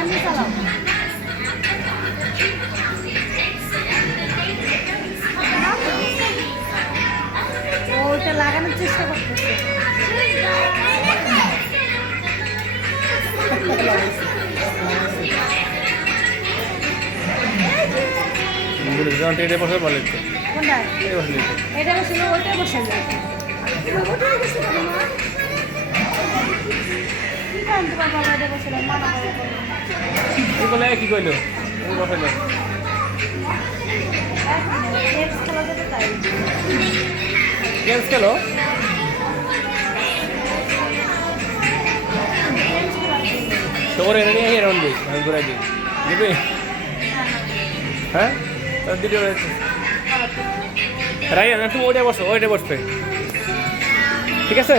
এমনি চালাও। ওইটা লাগানোর চেষ্টা করতেছে। এটা বসে বলে কোনটা? এটা বসে ওইটা বসে যায়। কি কইলো গেমস খেলো তোর এনে নিয়ে এরকম দিই আমি ঘুরাই দিই দিবি হ্যাঁ দিদি রাইয়া না তুমি ওইটা বসো ওইটা বসবে ঠিক আছে।